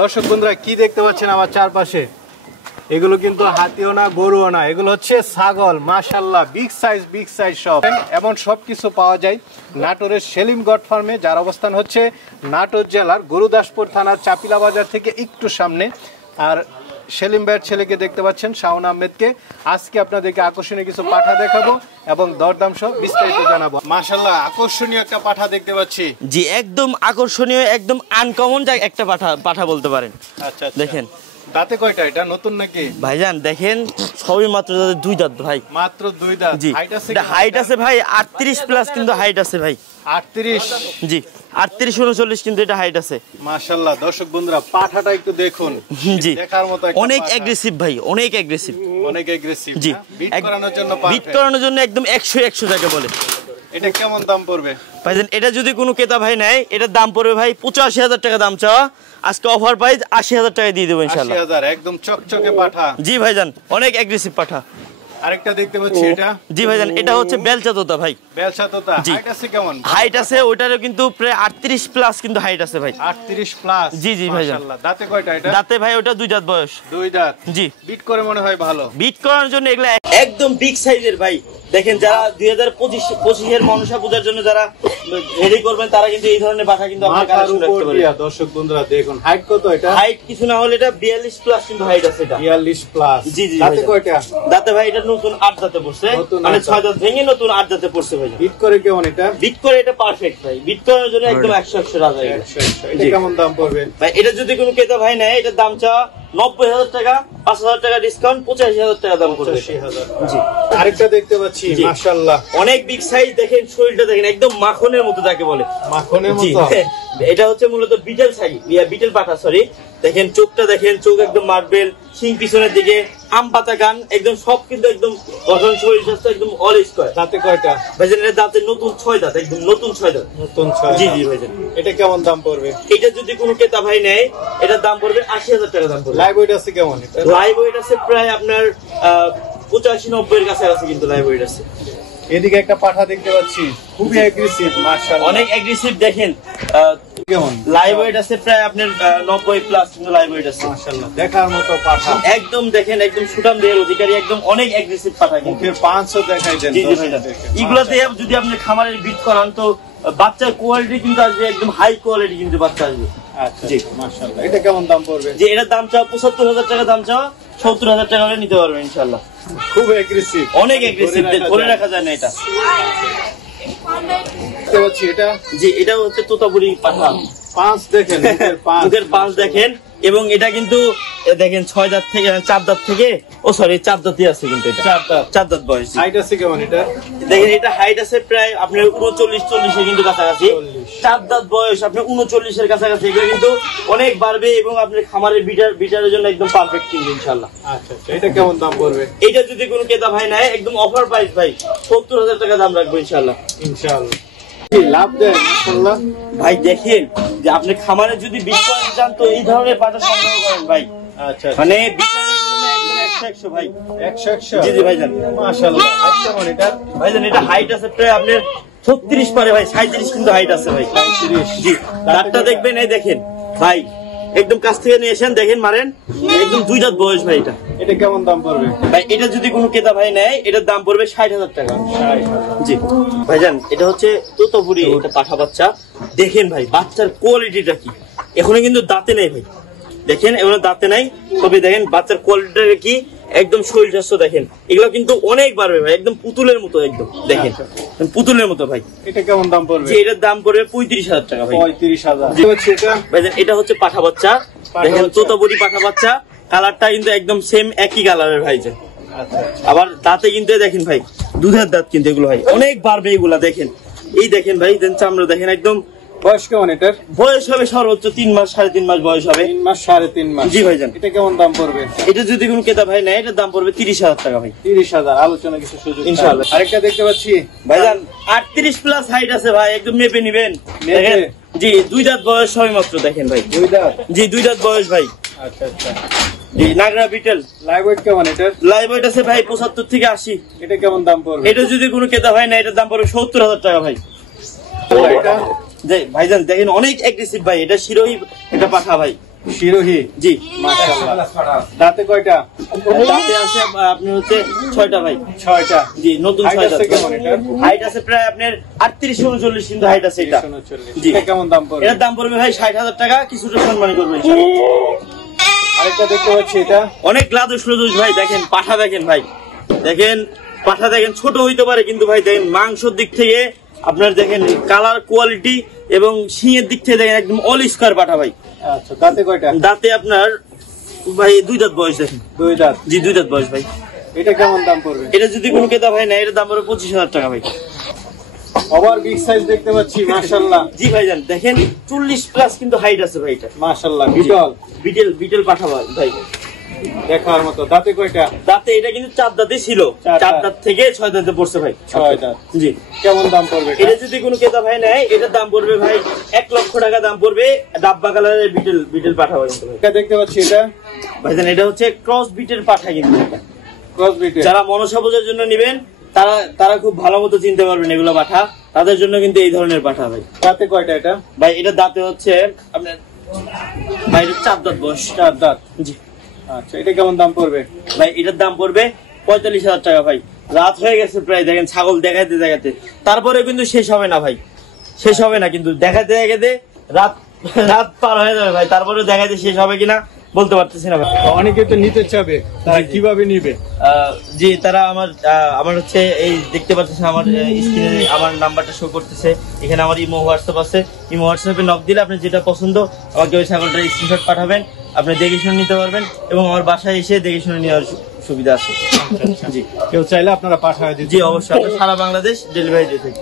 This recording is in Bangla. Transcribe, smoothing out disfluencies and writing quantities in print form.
দর্শক বন্ধুরা কি দেখতে পাচ্ছেন আমার চারপাশে, এগুলো কিন্তু হাতিও না গরুও না, এগুলো হচ্ছে ছাগল। মাশাআল্লাহ বিগ সাইজ সব, এমন সব কিছু পাওয়া যায় নাটোরের সেলিম গড ফার্মে, যার অবস্থান হচ্ছে নাটোর জেলার গুরুদাসপুর থানার চাপিলা বাজার থেকে একটু সামনে। আর সেলিম ভাইয়ের ছেলেকে দেখতে পাচ্ছেন শাওন আহমেদকে। আজকে আপনাদেরকে আকর্ষণীয় কিছু পাঠা দেখাবো এবং দরদাম সহ বিস্তারিত জানাবো। মাশাআল্লাহ আকর্ষণীয় একটা পাঠা দেখতে পাচ্ছি। জি একদম আকর্ষণীয়, একদম আনকমন একটা পাঠা বলতে পারেন। আচ্ছা দেখেন দাঁতে কয়টা, এটা নতুন নাকি ভাইজান? দেখেন সবই মাত্র দুই দাঁত ভাই, মাত্র দুই দাঁত। জি হাইট আছে ভাই 38 প্লাস, কিন্তু হাইট আছে ভাই 38। জি 38-39 কিন্তু এটা হাইট আছে। মাশাআল্লাহ দর্শক বন্ধুরা পাঠাটা একটু দেখুন। জি দেখার মতো অনেক অ্যাগ্রেসিভ ভাই, অনেক অ্যাগ্রেসিভ। জি বিট করানোর জন্য বিট করানোর জন্য একদম 100 যাকে বলে। এটা কেমন দাম পড়বে ভাইজান? এটা যদি কোনো ক্রেতা ভাই নেয় এটার দাম পড়বে ভাই 85,000 টাকা দাম চাওয়া। আজকে অফার প্রাইস 80,000 টাকা দিয়ে দেবো ইনশাআল্লাহ। 80,000 একদম চকচকে পাঠা। জি ভাইজান অনেক অ্যাগ্রেসিভ পাঠা। আরেকটা দেখতে পাচ্ছি এটা। জি ভাইজান এটা হচ্ছে বেলচা তোতা ভাই। বেলচা তোতা হাইট আছে কেমন? হাইট আছে ওটারও কিন্তু প্রায় 38 প্লাস কিন্তু হাইট আছে ভাই। 38 প্লাস। জি জি ভাইজান। মাশাআল্লাহ দাঁতে কয়টা এটা? দাঁতে ভাই ওটা দুই দাঁত বয়স। দুই দাঁত। জি বিট করে মনে হয় ভালো। বিট করার জন্য এগুলা একদম বিগ সাইজের ভাই। দেখেন যারা 2025 এর মনসা পূজার জন্য যারা রেডি করবেন তারা কিন্তু এই ধরনের পাঠা কিন্তু আপনারা কালেকশন করতে পারেন। দর্শক বন্ধুরা দেখুন হাইট কত এটা? হাইট কিছু না হলে এটা 42 প্লাস কিন্তু হাইট আছে এটা। 42 প্লাস। জি জি দাঁতে কয়টা? দাঁতে ভাই এটা নতুন 8 দাঁতে পড়ছে, মানে 6 দাঁত ভেঙে নতুন 8 দাঁতে পড়ছে ভাই। বিট করে কেমন এটা? বিট করে এটা পারফেক্ট ভাই, বিট করার জন্য একদম 100 রাজা। এটা কেমন দাম পড়বে ভাই? এটা যদি কোনো ক্রেতা ভাই নেয় এটার দাম চাওয়া 90,000 টাকা, 5,000 টাকা ডিসকাউন্ট, 85,000 টাকা দাম পড়বে। 85,000। জি আরেকটা দেখতে পাচ্ছি মাশাআল্লাহ অনেক বিগ সাইজ। দেখেন শরীরটা দেখেন একদম মাখনের মতো যাকে বলে। মাখনের মতো। এটা হচ্ছে মূলত বিটেল সাইজ, বিটেল পাঠা সরি। দেখেন চোখটা দেখেন, চোখ একদম মার্বেল, শিং পিছনের দিকে, আম পাতা গান একদম সব কিন্তু একদম গঠন, শরীর স্বাস্থ্য একদম অল স্কয়ার। দাঁতে কয়টা ভাইজান? এটা দাঁতে নতুন 6 দাঁত, একদম নতুন 6 দাঁত। নতুন 6। জি জি ভাইজান। এটা কেমন দাম পড়বে? এটা যদি কোনো ক্রেতা ভাই নেয় এটার দাম পড়বে 80,000 টাকা দাম পড়বে। লাইভ ওয়েট আছে কেমন এটা? লাইভ ওয়েট আছে প্রায় আপনার 85-90 এর কাছাকাছি কিন্তু লাইভ ওয়েট আছে। এদিকে একটা পাঠা দেখতে পাচ্ছি খুবই অ্যাগ্রেসিভ মাশাআল্লাহ। অনেক অ্যাগ্রেসিভ। দেখেন কেমন লাইভ ওয়েট আছে প্রায় আপনার 90 প্লাস কিন্তু লাইভ ওয়েট আছে মাশাআল্লাহ। দেখার মতো পাঠা একদম। দেখেন একদম সুঠাম দেহের অধিকারী, একদম অনেক অ্যাগ্রেসিভ পাঠা। মুখের পাঁচও দেখাই দেন। এগুলাতে যদি আপনি খামারের বিট করান তো বাচ্চার কোয়ালিটি কিন্তু আসবে একদম হাই কোয়ালিটি কিন্তু বাচ্চা আসবে। আচ্ছা জি মাশাআল্লাহ। এটা কেমন দাম পড়বে? যে এটার দাম চাও 75,000 টাকা দাম চাও, 70,000 টাকা হলে নিতে পারবেন ইনশাআল্লাহ। খুব অ্যাগ্রেসিভ, অনেক অ্যাগ্রেসিভ, ধরে রাখা যায় না এটা। দেখতে পাচ্ছি এটা। জি এটা হচ্ছে তোতাপুরি পাঠা। পাঁচ দেখেন, মুখের পাঁচ দেখেন। এবং এটা কিন্তু দেখেন 6 দাঁত থেকে 4 দাঁত থেকে সরি 4 দাঁতই আছে কিন্তু এটা 4 দাঁত বয়স। হাইট আছে কেমন এটা? দেখেন এটা হাইট আছে প্রায় আপনার 39-40 এর কিন্তু কাছাকাছি। 4 দাঁত বয়স আপনার 39 এর কাছাকাছি। এগুলো কিন্তু অনেক বাড়বে এবং আপনার খামারের বিটারের জন্য একদম পারফেক্ট কিন্তু ইনশাআল্লাহ। আচ্ছা এটা কেমন দাম পড়বে? এটা যদি কোনো ক্রেতা ভাই নেয় একদম অফার প্রাইস ভাই 70,000 টাকা দাম রাখবো ইনশাআল্লাহ। ইনশাআল্লাহ লাভ দেয় মাশাআল্লাহ। ভাই দেখেন যে আপনি খামারে যদি বিট করতে চান তো এই ধরনের পাঠা সংগ্রহ করেন ভাই। আচ্ছা মানে বিটারের জন্য একদম 100 ভাই। 100 জি জি ভাইজান মাশাআল্লাহ। হাইট কেমন এটা? ভাইজান এটা হাইট আছে প্রায় আপনার 36 পারে ভাই, 37 কিন্তু হাইট আছে ভাই। 37। জি দাঁতটা দেখবেন, এই দেখেন ভাই একদম কাছ থেকে নিয়ে এসেন, দেখেন মারেন একদম 2 দাঁত বয়স ভাই। এটা কেমন দাম পড়বে ভাই? এটা যদি কোনো ক্রেতা ভাই নেয় এটার দাম পড়বে 60,000 টাকা। 60,000। জি ভাইজান এটা হচ্ছে তোতাপুরি এটা পাঠা বাচ্চা। দেখেন ভাই বাচ্চার কোয়ালিটিটা কি। এখনো কিন্তু দাঁতে নেই ভাই, দেখেন এগুলো দাঁতে নাই, তবে দেখেন বাচ্চার কোয়ালিটিটা কি, একদম শরীর স্বাস্থ্য দেখেন। এগুলো কিন্তু অনেক বাড়বে ভাই, একদম পুতুলের মতো একদম। দেখেন পুতুলের মতো ভাই। এটা কেমন দাম পড়বে? এটার দাম পড়বে 35,000 টাকা ভাই। 35,000। ভাইজান এটা হচ্ছে পাঠা বাচ্চা। দেখেন তোতাপুরি পাঠা বাচ্চা, কালারটা কিন্তু একদম সেম একই কালারের ভাই। আবার দাঁতে কিন্তু দেখেন ভাই দুধের দাঁত কিন্তু এগুলো ভাই অনেক বাড়বে এগুলা। দেখেন এই দেখেন ভাই চামড়া দেখেন একদম। বয়স কেমন এটার? বয়স হবে সর্বোচ্চ 3 মাস 3.5 মাস বয়স হবে। 3 মাস 3.5 মাস। জি ভাইজান। এটা কেমন দাম পড়বে? এটা যদি কোনো ক্রেতা ভাই নেয় এটার দাম পড়বে 30,000 টাকা ভাই। 30,000 আলোচনা কিছু সুযোগ ইনশাআল্লাহ। আরেকটা দেখতে পাচ্ছি ভাইজান 38 প্লাস হাইট আছে ভাই, একদম মেপে নিবেন। দেখেন জি 2 দাঁত বয়স সবে মাত্র। দেখেন ভাই 2 দাঁত। জি 2 দাঁত বয়স ভাই। আচ্ছা জি নাগরা বিটেল। লাইভ ওয়েট কেমন এটার? লাইভ ওয়েট আছে ভাই 75 থেকে 80। এটা কেমন দাম পড়বে? এটা যদি কোনো ক্রেতা ভাই নেয় এটার দাম পড়বে 70,000 টাকা ভাই। এটা ভাইজান দেখেন অনেক অ্যাগ্রেসিভ ভাই, এটা শিরোহী এটা পাঠা ভাই। শিরোহী জি মাশাআল্লাহ। দাঁতে কয়টা? দাঁতে আছে আপনার হচ্ছে 6টা ভাই। 6টা। জি নতুন Height 6টা। আছে কেমন এটার? হাইট আছে প্রায় আপনার 38-39 কিন্তু হাইট আছে এটা। 39। জি। এটা কেমন দাম পড়বে? এটার দাম পড়বে ভাই 60,000 টাকা, কিছুটা সম্মান করবেন ইনশাআল্লাহ। আরেকটা দেখতে পাচ্ছি, এটা অনেক লাদুস লুদুস ভাই, দেখেন পাঠা দেখেন ভাই, দেখেন পাঠা দেখেন, ছোট হইতে পারে কিন্তু ভাই দেখেন মাংসের দিক থেকে আপনার দেখেন কালার কোয়ালিটি এবং শিঙের দিক থেকে দেখেন একদম অল স্কয়ার পাঠা ভাই। আচ্ছা, দাঁতে কয়টা? দাঁতে আপনার ভাই 2 দাঁত বয়স দেখেন। 2 দাঁত। জি 2 দাঁত বয়স ভাই। এটা কেমন দাম পড়বে? এটা যদি কোনো ক্রেতা ভাই না, এটার দাম পড়বে 25,000 টাকা ভাই। ওভার বিগ সাইজ দেখতে পাচ্ছি, মাশাআল্লাহ জি ভাইজান দেখেন 40+ কিন্তু হাইট আছে ভাই এটা। মাশাআল্লাহ। বিটল বিটেল পাঠা ভাই। দেখার মতো। দাঁতে কয়টা? দাঁতে এটা কিন্তু 4 দাঁতে ছিল, 4 দাঁত থেকে 6 দাঁতে পড়ছে ভাই। 6 দাঁত। জি। কেমন দাম পড়বে এটা যদি কোনো ক্রেতা ভাই নেয়, এটার দাম পড়বে ভাই 1 লক্ষ টাকা দাম পড়বে। ডাব্বা কালারের বিটেল পাঠা ভাই। এটা দেখতে পাচ্ছি, এটা ভাইজান এটা হচ্ছে ক্রস বিটের পাঠা কিন্তু এটা। ক্রস বিটের। যারা মনসবুজের জন্য নেবেন তারা খুব ভালো মতো চিনতে পারবেন এগুলো পাঠা, তাদের জন্য কিন্তু এই ধরনের পাঠা ভাই। দাঁতে কয়টা এটা? ভাই এটা দাঁতে হচ্ছে আপনার ভাই 4 দাঁত বয়স। 4 দাঁত। জি। আচ্ছা, এটা কেমন দাম পড়বে? ভাই এটার দাম পড়বে 45,000 টাকা ভাই। রাত হয়ে গেছে প্রায়, দেখেন ছাগল দেখাতে তারপরে কিন্তু শেষ হবে না ভাই, শেষ হবে না কিন্তু দেখাতে রাত পার হয়ে যাবে ভাই, তারপরে দেখাতে শেষ হবে কিনা বলতে পারতেছি না ভাই। অনেকে তো নিতে চাবে, তারা কিভাবে নিবে? জি তারা আমার হচ্ছে এই দেখতে পাচ্ছেন আমার স্ক্রিনে আমার নাম্বারটা শো করতেছে, এখানে আমার ইমো হোয়াটসঅ্যাপ আছে। ইমো হোয়াটসঅ্যাপে নক দিলে আপনি যেটা পছন্দ আমাকে ওই ছাগলটার স্ক্রিনশট পাঠাবেন, আপনি দেখে শুনে নিতে পারবেন এবং আমার বাসায় এসে দেখে শুনে নেওয়ার সুবিধা আছে। জি কেউ চাইলে আপনারা পাঠায় দিতে। জি অবশ্যই, আমরা সারা বাংলাদেশ ডেলিভারি দিয়ে থাকি।